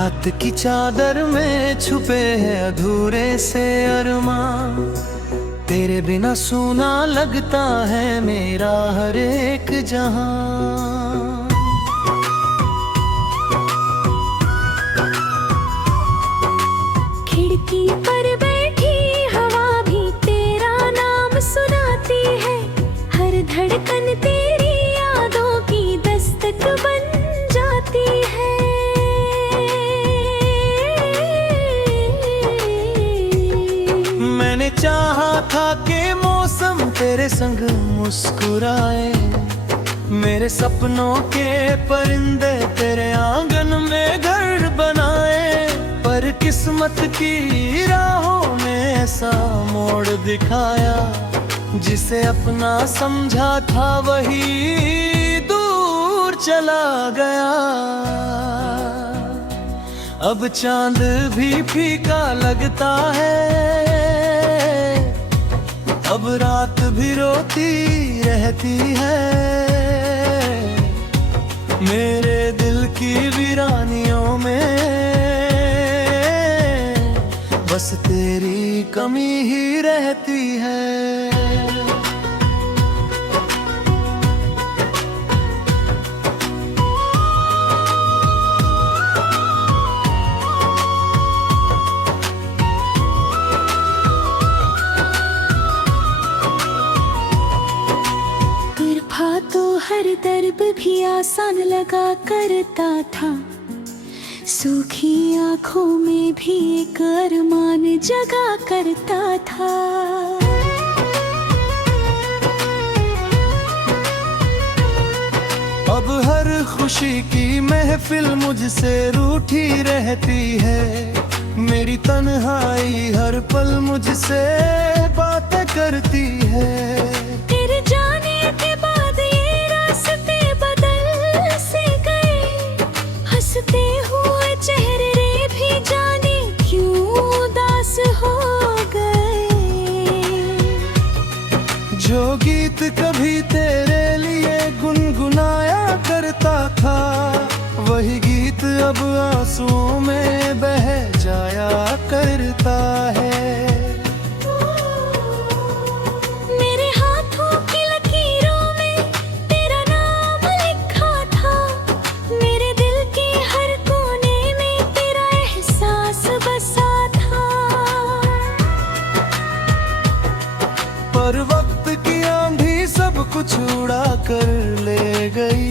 रात की चादर में छुपे हैं अधूरे से अरमां। तेरे बिना सूना लगता है मेरा हर एक जहां। खिड़की पर बैठी हवा भी तेरा नाम सुनाती है। हर धड़कन तेरी यादों की दस्तक बन जाती है। मैंने चाहा था कि मौसम तेरे संग मुस्कुराए, मेरे सपनों के परिंदे तेरे आंगन में घर बनाए। पर किस्मत की राहों ने ऐसा मोड़ दिखाया, जिसे अपना समझा था वही दूर चला गया। अब चांद भी फीका लगता है, अब रात भी रोती रहती है। मेरे दिल की वीरानियों में बस तेरी कमी ही रहती है। तो हर दर्द भी आसान लगा करता था, सूखी आंखों में भी एक अरमान जगा करता था। अब हर खुशी की महफिल मुझसे रूठी रहती है। मेरी तन्हाई हर पल मुझसे बातें करती है। तेरे जाने के बाद ये रास्ते बदल से गए, हंसते हुए चेहरे भी जाने क्यों उदास हो गए। जो गीत कभी तेरे लिए गुनगुनाया करता था, वही गीत अब आंसुओं में बह जाया करता है। मेरे हाथों की लकीरों में तेरा नाम लिखा था, मेरे दिल के हर कोने में तेरा एहसास बसा था। पर वक्त की आंधी सब कुछ उड़ा कर ले गई।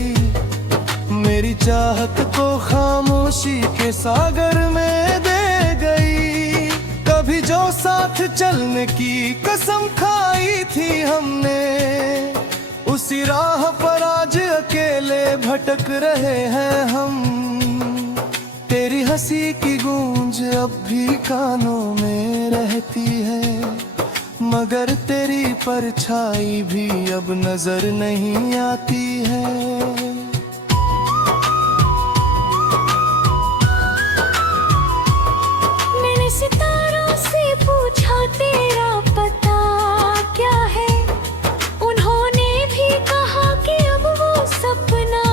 मेरी चाहत को खामोशी के सागर में दे गई। कभी जो साथ चलने की कसम खाई थी हमने, उसी राह पर आज अकेले भटक रहे हैं हम। तेरी हंसी की गूंज अब भी कानों में रहती है, मगर तेरी परछाई भी अब नजर नहीं आती है। मैंने सितारों से पूछा तेरा पता क्या है, उन्होंने भी कहा कि अब वो सपना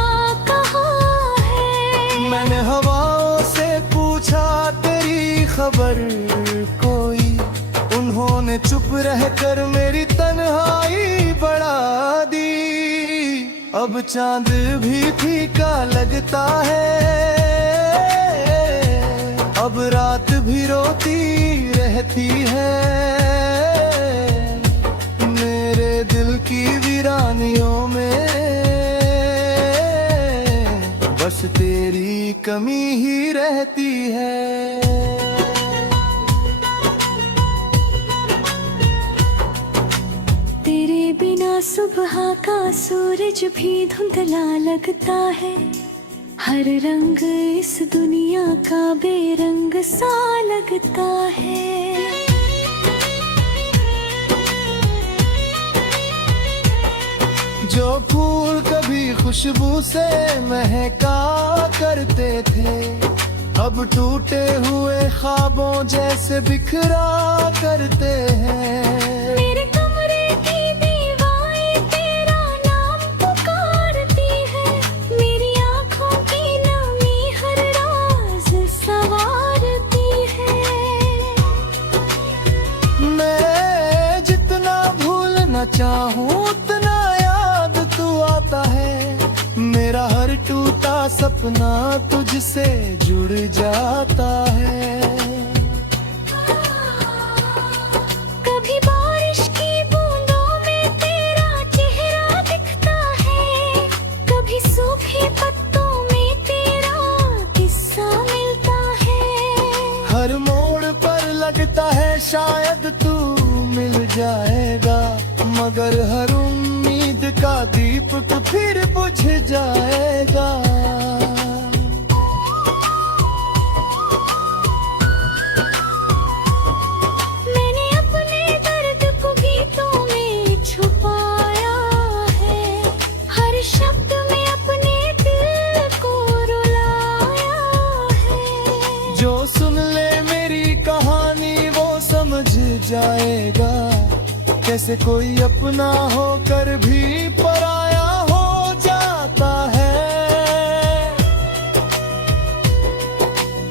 कहाँ है। मैंने हवाओं से पूछा तेरी खबर कोई, उन्होंने चुप रहकर मेरी तन्हाई बढ़ा दी। अब चांद भी फीका लगता है, अब रात भी रोती रहती है। मेरे दिल की वीरानियों में बस तेरी कमी ही रहती है। तेरे बिना सुबह का सूरज भी धुंधला लगता है। हर रंग इस दुनिया का बेरंग सा लगता है। जो फूल कभी खुशबू से महका करते थे, अब टूटे हुए ख्वाबों जैसे बिखरा करते हैं। मेरे कमरे की दीवारें तेरा नाम पुकारती है, मेरी आंखों की नमी हर राज सा चाहूं उतना याद तू आता है। मेरा हर टूटा सपना तुझसे जुड़ जाता है। कभी बारिश की बूंदों में तेरा चेहरा दिखता है, कभी सूखे पत्तों में तेरा किस्सा मिलता है। हर मोड़ पर लगता है शायद तू मिल जाएगा, मगर हर उम्मीद का दीपक फिर बुझ जाएगा। मैंने अपने दर्द को गीतों में छुपाया है, हर शब्द में अपने दिल को रुलाया है। जो सुन ले मेरी कहानी वो समझ जाएगा, कैसे कोई अपना होकर भी पराया हो जाता है।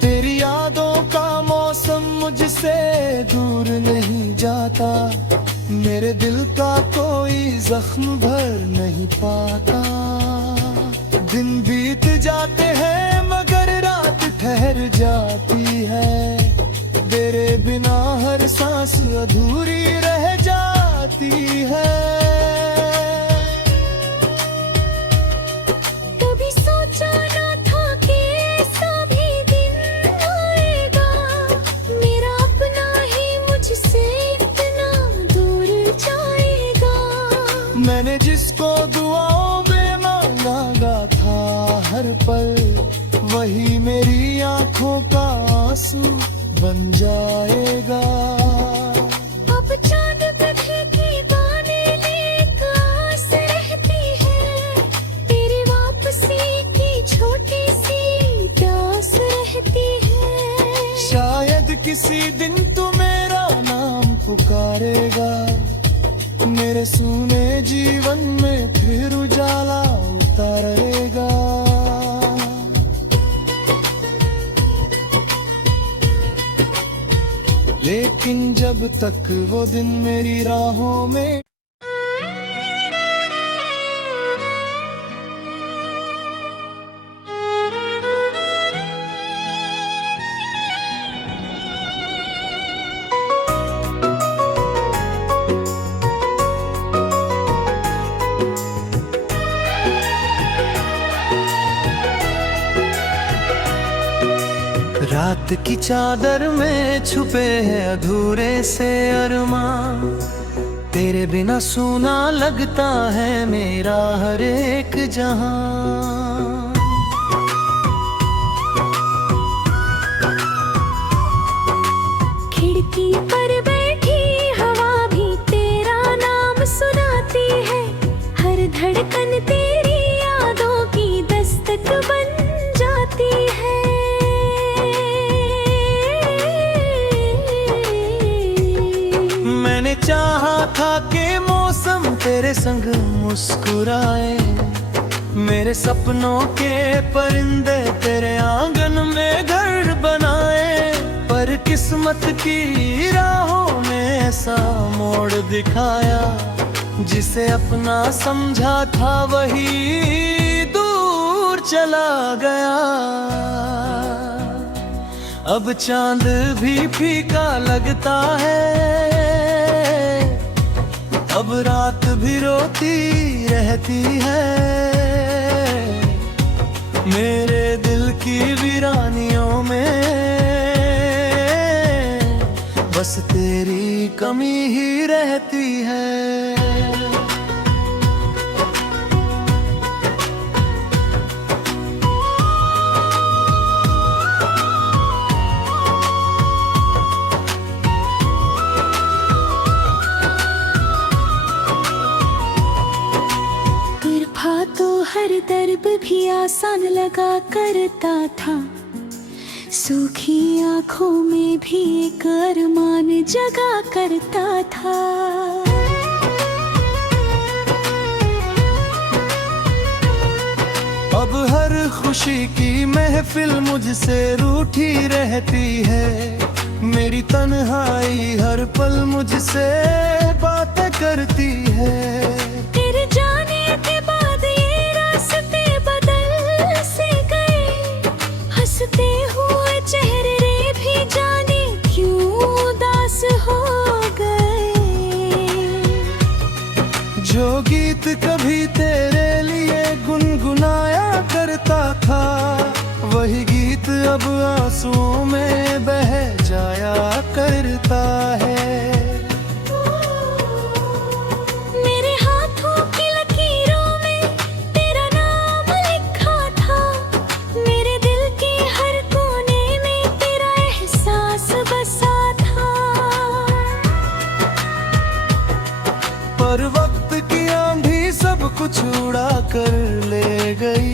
तेरी यादों का मौसम मुझसे दूर नहीं जाता, मेरे दिल का कोई जख्म भर नहीं पाता। दिन बीत जाते हैं मगर रात ठहर जाती है, तेरे बिना हर सांस अधूरी रह जाती है। कभी सोचा न था कि ऐसा भी दिन आएगा, मेरा अपना ही मुझसे इतना दूर जाएगा। मैंने जिसको दुआओं में मांगा था हर पल, वही मेरी आंखों का आंसू बन जाएगा। अब चांद पे की गाने लेक आस रहती है, तेरी वापसी की छोटी सी प्यास रहती है। शायद किसी दिन तू मेरा नाम पुकारेगा, मेरे सूने जीवन में फिर उजाला उतारेगा। लेकिन जब तक वो दिन मेरी राहों में रात की चादर में छुपे हैं अधूरे से अरमां, तेरे बिना सूना लगता है मेरा हर एक जहां। खिड़की पर बैठी हवा भी तेरा नाम सुनाती है, हर धड़कन तेरी यादों की दस्तक बन जाती है। मैंने चाहा था कि मौसम तेरे संग मुस्कुराए, मेरे सपनों के परिंदे तेरे आंगन में घर बनाए, पर किस्मत की राहों ने ऐसा मोड़ दिखाया, जिसे अपना समझा था वही दूर चला गया। अब चांद भी फीका लगता है, अब रात भी रोती रहती है, मेरे दिल की वीरानियों में बस तेरी कमी ही रहती है। हर दर्द भी आसान लगा करता था, सूखी आंखों में भी एक अरमान जगा करता था। अब हर खुशी की महफिल मुझसे रूठी रहती है, मेरी तन्हाई हर पल मुझसे बातें करती है। जो गीत कभी तेरे लिए गुनगुनाया करता था, वही गीत अब आंसुओं में बह जाया करता है। मेरे हाथों की लकीरों में तेरा नाम लिखा था, मेरे दिल के हर कोने में तेरा एहसास बसा था। पर वक्त की आंधी सब कुछ उड़ा कर ले गई,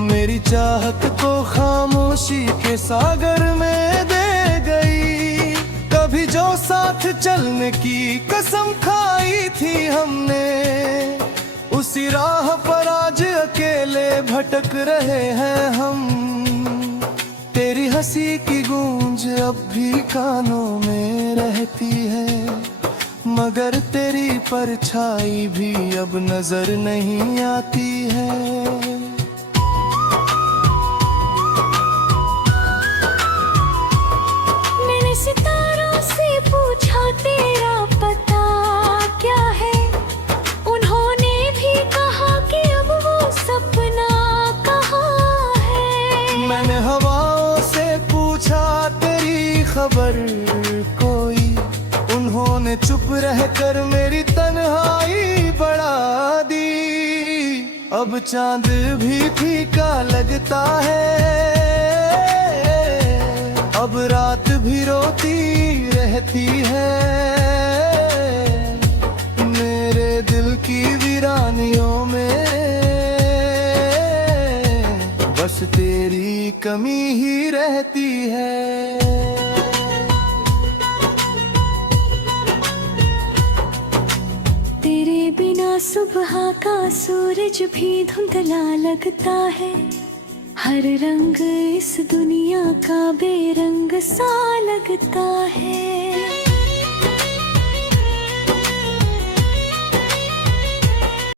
मेरी चाहत को खामोशी के सागर में दे गई। कभी जो साथ चलने की कसम खाई थी हमने, उसी राह पर आज अकेले भटक रहे हैं हम। तेरी हंसी की गूंज अब भी कानों में रहती है, मगर तेरी परछाई भी अब नजर नहीं आती है। मैंने सितारों से पूछा तेरा पता क्या है, उन्होंने भी कहा कि अब वो सपना कहाँ है। मैंने हवाओं से पूछा तेरी खबर कोई, उन्होंने चुप रहकर मेरी तन्हाई बढ़ा दी। अब चांद भी फीका लगता है, अब रात भी रोती रहती है। मेरे दिल की वीरानियों में बस तेरी कमी ही रहती है। तेरे बिना सुबह का सूरज भी धुंधला लगता है, हर रंग इस दुनिया का बेरंग सा लगता है।